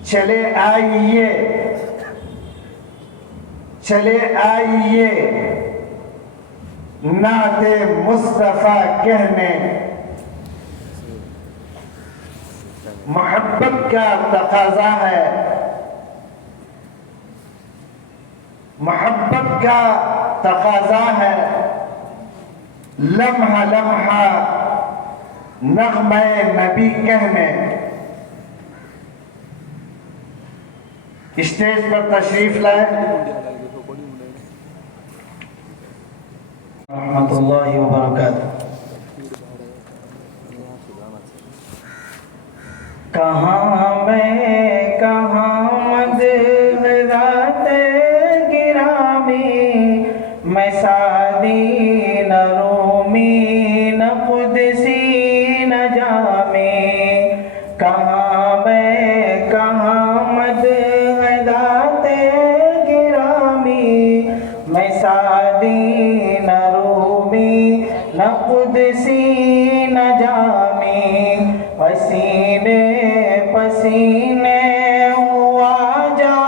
चले आइए, चले आइए नाते मुस्तफा कहने, मोहब्बत का तकाजा है, मोहब्बत का तकाजा है। लम्हा लम्हा नग़्मे नबी कहने। स्टेज पर तशरीफ लाए। रहमतुल्लाहि व बरकातुहू। कहाँ मैं कहाँ मदराते गिरामी, मैं सादी न रूमी न कुदसी न जामी। कहाँ मैं कहाँ मदराते गिरामी, मैं सादी न रूमी न कुदसी न जामी। पसीने पसीने हुआ जा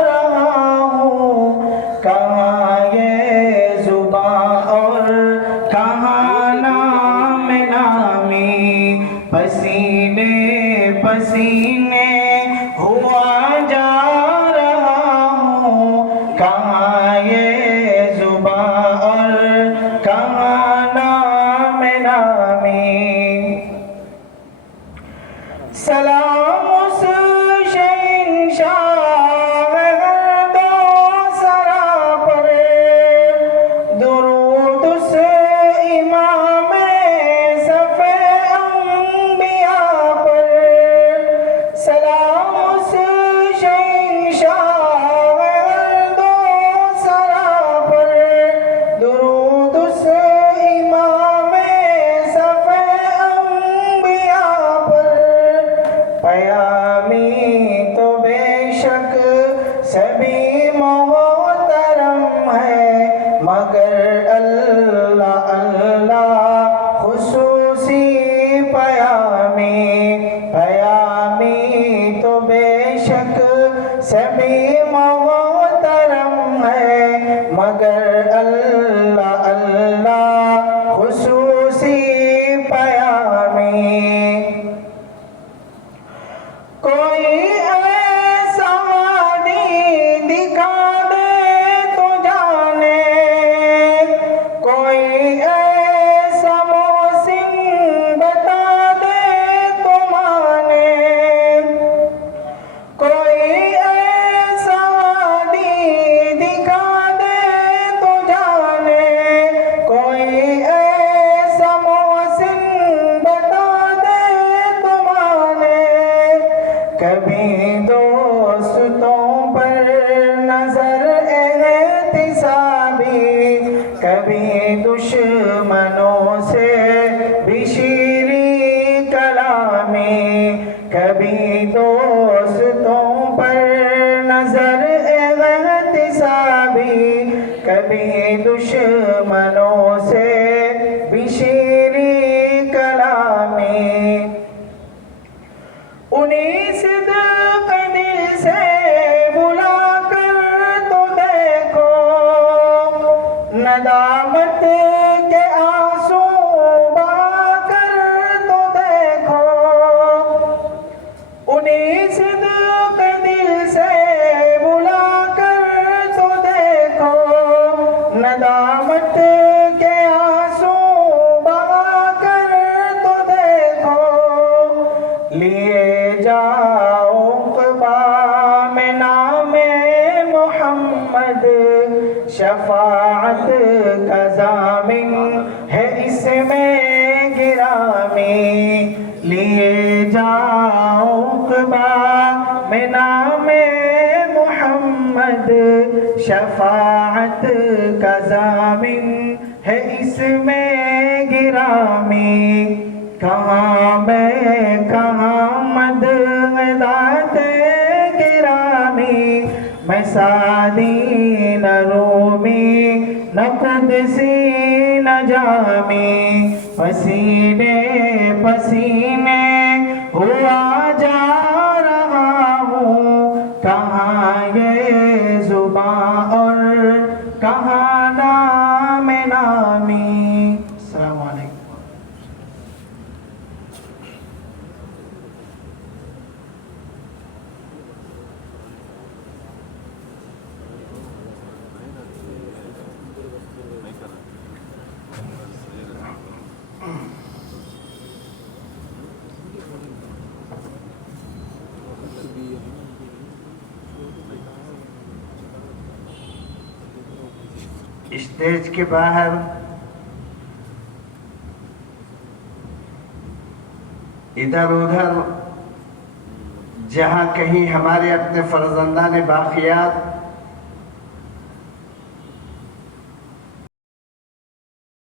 रहा हूँ, कहाँ ये जुबां और कहाँ नाम नामी। पसीने पसीने हुआ जा रहा हूँ, कहाँ ये जुबां और कहाँ नाम नामी। सलाम उस शहंशाह दो सरा पर, दुरूद उस इमाम सफ़े अंबिया पर। सलाम उस शहंशाह दो सरा पर, दुरूद उस इमाम सफ़े अंबिया पर। पयामी तो बेशक सभी मोहतरम है, मगर अल्लाह अल्लाह खुसूसी पयामी। पयामी तो बेशक सभी मोहतरम है, मगर अल्लाह अल्लाह खुसूसी पयामी। कोई ऐसा वादी दिखा दे तो जाने, कोई ऐसा मौसिम बता दे तो माने। कोई ऐसा वादी दिखा दे तो जाने, कोई ऐसा मौसिम बता दे तो माने। कभी दोस्तों पर नजर एहतिसाबी, कभी दुश्मनों से भी शीरी कलामी। कभी दोस्तों पर नजर एहतिसाबी, कभी दुश्मनों से भी शीरी कलामी। उन्हीं सिद्क़ दिल से बुला कर तो देखो, नदामत के आंसू बहा कर तो देखो। उन्हीं सिद्क़ दिल से बुला कर तो देखो, नदामत के आंसू बहा कर तो देखो। लिए जाओ क़ुबा में नामे मोहम्मद, शफ़ाअत का ज़ामिन है इसमें गिरामी। लिए जाओ क़ुबा में नामे मोहम्मद, शफ़ाअत का ज़ामिन है इसमें गिरामी। कहाँ मैं कहाँ मददाते गिरामी, मैं सादी न रूमी न कुदसी न जामी। पसीने पसीने हुआ जा रहा हूँ, स्टेज के बाहर इधर उधर जहां कहीं हमारे अपने फर्जंदान बाकियात